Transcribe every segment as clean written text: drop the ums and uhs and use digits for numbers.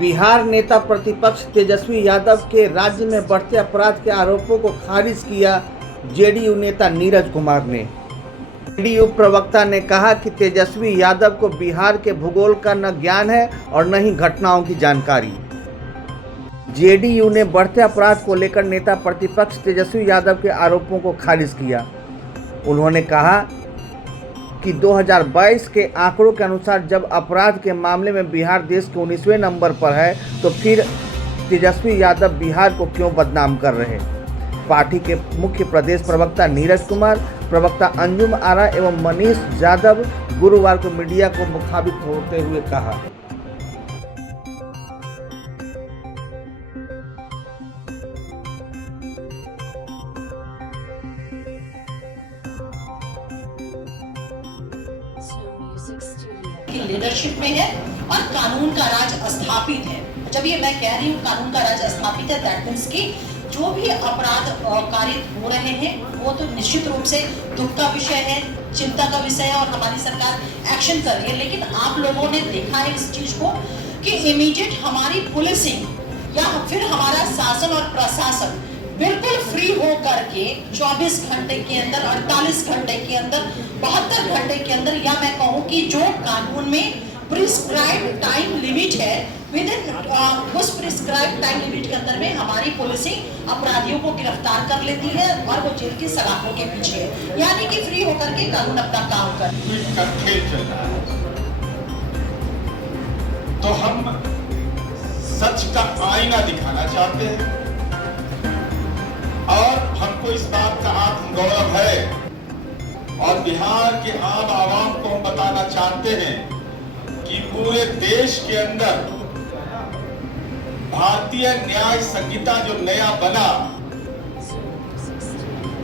बिहार नेता प्रतिपक्ष तेजस्वी यादव के राज्य में बढ़ते अपराध के आरोपों को खारिज किया जेडीयू नेता नीरज कुमार ने। जेडीयू प्रवक्ता ने कहा कि तेजस्वी यादव को बिहार के भूगोल का न ज्ञान है और न ही घटनाओं की जानकारी। जेडीयू ने बढ़ते अपराध को लेकर नेता प्रतिपक्ष तेजस्वी यादव के आरोपों को खारिज किया। उन्होंने कहा कि 2022 के आंकड़ों के अनुसार जब अपराध के मामले में बिहार देश के 19वें नंबर पर है तो फिर तेजस्वी यादव बिहार को क्यों बदनाम कर रहे। पार्टी के मुख्य प्रदेश प्रवक्ता नीरज कुमार, प्रवक्ता अंजुम आरा एवं मनीष यादव गुरुवार को मीडिया को मुखातिब होते हुए कहा। की लीडरशिप में है और कानून का राज स्थापित है। जब ये मैं कह रही हूँ कानून का राज स्थापित है, दैट मीन्स कि जो भी अपराध कारित हो रहे हैं वो तो निश्चित रूप से दुख का विषय है, चिंता का विषय है और हमारी सरकार एक्शन कर रही है। लेकिन आप लोगों ने देखा है इस चीज को कि इमीडिएट हमारी पुलिसिंग या फिर हमारा शासन और प्रशासन बिल्कुल फ्री हो करके 24 घंटे के अंदर, 48 घंटे के अंदर, 72 घंटे के अंदर, या मैं कहूँ कि जो कानून में प्रिस्क्राइब्ड टाइम लिमिट है, विद इन उस प्रिस्क्राइब्ड टाइम लिमिट के अंदर में हमारी पुलिसिंग अपराधियों को गिरफ्तार कर लेती है और वो जेल की सलाखों के पीछे है, यानी कि फ्री होकर के कानून अपना काम कर। तो हम सच का आईना दिखाना चाहते हैं और हमको इस बात का आत्मगौरव है और बिहार के आम आवाम को हम बताना चाहते हैं कि पूरे देश के अंदर भारतीय न्याय संहिता जो नया बना,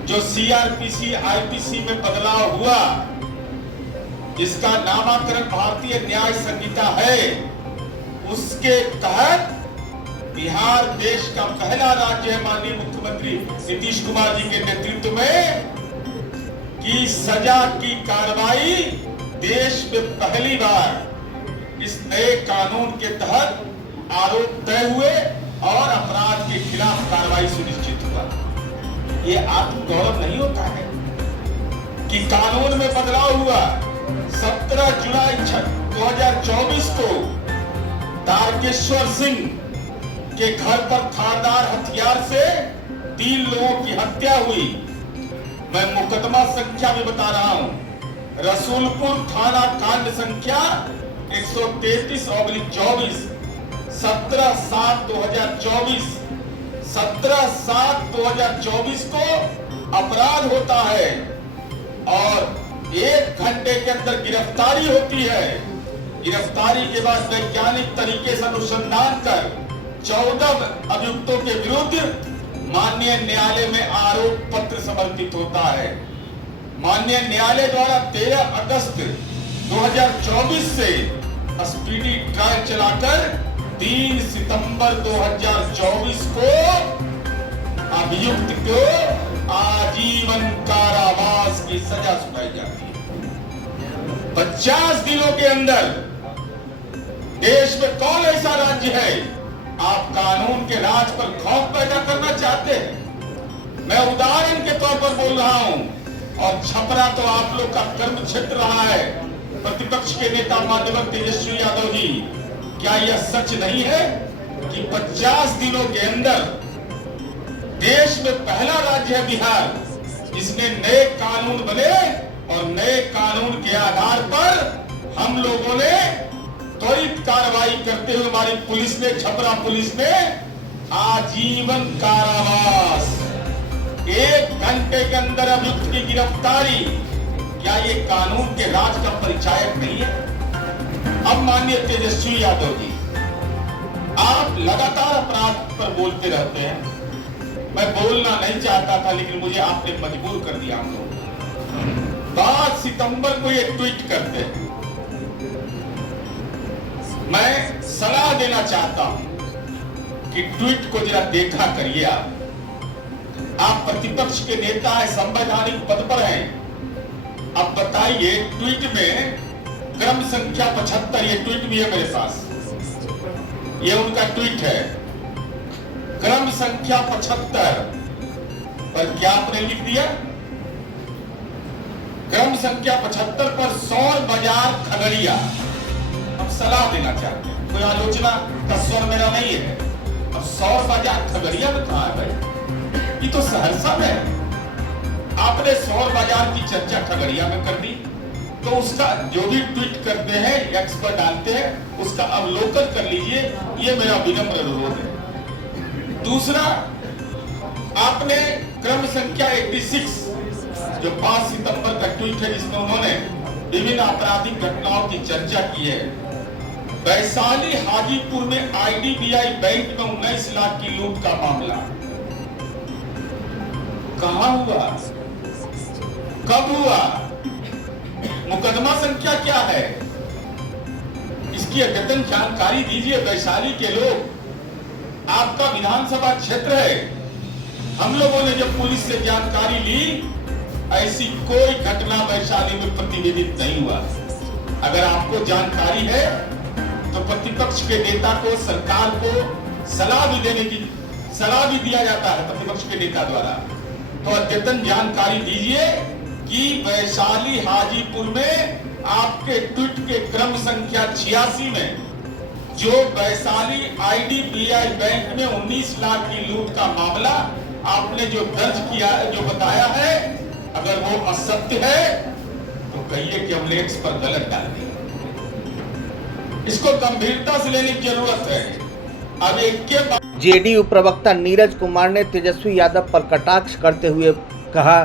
जो सीआरपीसी आईपीसी में बदलाव हुआ, जिसका नामकरण भारतीय न्याय संहिता है, उसके तहत बिहार देश का पहला राज्य है माननीय मुख्यमंत्री नीतीश कुमार जी के नेतृत्व में कि सजा की कार्रवाई देश में पहली बार इस नए कानून के तहत आरोप तय हुए और अपराध के खिलाफ कार्रवाई सुनिश्चित हुआ। ये आत्मगौरव नहीं होता है कि कानून में बदलाव हुआ। 17 जुलाई 2024 को तारकेश्वर सिंह के घर पर धारदार हथियार से 3 लोगों की हत्या हुई। मैं मुकदमा संख्या भी बता रहा हूं, रसूलपुर थाना कांड संख्या 133/24, 17/7/2024, 17/7/2024 को अपराध होता है और 1 घंटे के अंदर गिरफ्तारी होती है। गिरफ्तारी के बाद वैज्ञानिक तरीके से अनुसंधान कर 14 अभियुक्तों के विरुद्ध माननीय न्यायालय में आरोप पत्र समर्पित होता है। माननीय न्यायालय द्वारा 13 अगस्त 2024 से स्पीडी ट्रायल चलाकर 3 सितंबर 2024 को अभियुक्त को आजीवन कारावास की सजा सुनाई जाती है। 50 दिनों के अंदर देश में कौन ऐसा राज्य है आप कानून के राज पर खौफ पैदा करना चाहते हैं? मैं उदाहरण के तौर पर बोल रहा हूं और छपरा तो आप लोग का कर्म क्षेत्र रहा है। प्रतिपक्ष के नेता माननीय तेजस्वी यादव जी, क्या यह सच नहीं है कि 50 दिनों के अंदर देश में पहला राज्य है बिहार जिसमें नए कानून बने और नए कानून के आधार पर हम लोगों ने त्वरित कार्रवाई करते हुए हमारी पुलिस ने, छपरा पुलिस ने आजीवन कारावास, 1 घंटे के अंदर अभियुक्त की गिरफ्तारी, क्या ये कानून के राज का परिचायक नहीं है? अब माननीय तेजस्वी यादव जी, आप लगातार अपराध पर बोलते रहते हैं। मैं बोलना नहीं चाहता था लेकिन मुझे आपने मजबूर कर दिया। हम लोग 5 सितंबर को ये ट्वीट करते हैं। मैं सलाह देना चाहता हूं कि ट्वीट को जरा देखा करिए। आप प्रतिपक्ष के नेता हैं, संवैधानिक पद पर हैं। अब बताइए, ट्वीट में क्रम संख्या 75, ये ट्वीट भी है मेरे पास, ये उनका ट्वीट है। क्रम संख्या 75 पर क्या आपने लिख दिया? क्रम संख्या 75 पर सौर बाजार खगड़िया। हम सलाह देना चाहते हैं, कोई आलोचना का स्वर मेरा नहीं है। अब सौर बाजार खगड़िया में कहां है भाई? ये तो सहरसा में है। आपने सौर बाजार की चर्चा खगड़िया में कर दी, तो उसका जो भी ट्वीट करते हैं, एक्स पर डालते हैं, उसका अवलोकन कर लीजिए। ये मेरा विनम्र अनुरोध है। दूसरा, आपने क्रम संख्या 86 जो 5 सितंबर का ट्वीट है, जिसमें उन्होंने विभिन्न आपराधिक घटनाओं की चर्चा की है। वैशाली हाजीपुर में आईडीबीआई बैंक में 19 लाख की लूट का मामला कहां हुआ, कब हुआ, मुकदमा संख्या क्या है, इसकी अद्यतन जानकारी दीजिए। वैशाली के लोग, आपका विधानसभा क्षेत्र है। हम लोगों ने जब पुलिस से जानकारी ली, ऐसी कोई घटना वैशाली में प्रतिवेदित नहीं हुआ। अगर आपको जानकारी है तो प्रतिपक्ष के नेता को, सरकार को सलाह भी दिया जाता है प्रतिपक्ष के नेता द्वारा। तो अद्यतन जानकारी दीजिए कि वैशाली हाजीपुर में आपके ट्वीट के क्रम संख्या 86 में जो वैशाली आईडीबीआई बैंक में 19 लाख की लूट का मामला आपने जो दर्ज किया, जो बताया है, अगर वो असत्य है तो कहिए कि हमने एक्स पर गलत डाल दिया। इसको गंभीरता से लेने की जरूरत है। अब एक के बाद जेडीयू प्रवक्ता नीरज कुमार ने तेजस्वी यादव पर कटाक्ष करते हुए कहा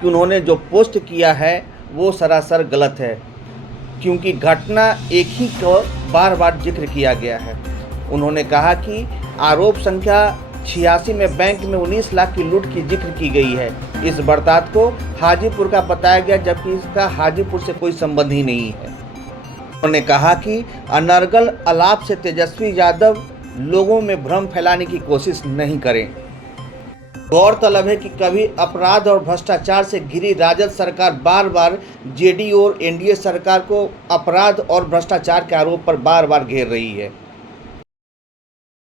कि उन्होंने जो पोस्ट किया है वो सरासर गलत है, क्योंकि घटना एक ही को बार बार जिक्र किया गया है। उन्होंने कहा कि आरोप संख्या 86 में बैंक में 19 लाख की लूट की जिक्र की गई है। इस वारदात को हाजीपुर का बताया गया, जबकि इसका हाजीपुर से कोई संबंध ही नहीं है। उन्होंने कहा कि अनर्गल आलाप से तेजस्वी यादव लोगों में भ्रम फैलाने की कोशिश नहीं करें। गौरतलब है कि कभी अपराध और भ्रष्टाचार से घिरी राजद सरकार बार बार जेडीयू और एनडीए सरकार को अपराध और भ्रष्टाचार के आरोप पर बार बार घेर रही है।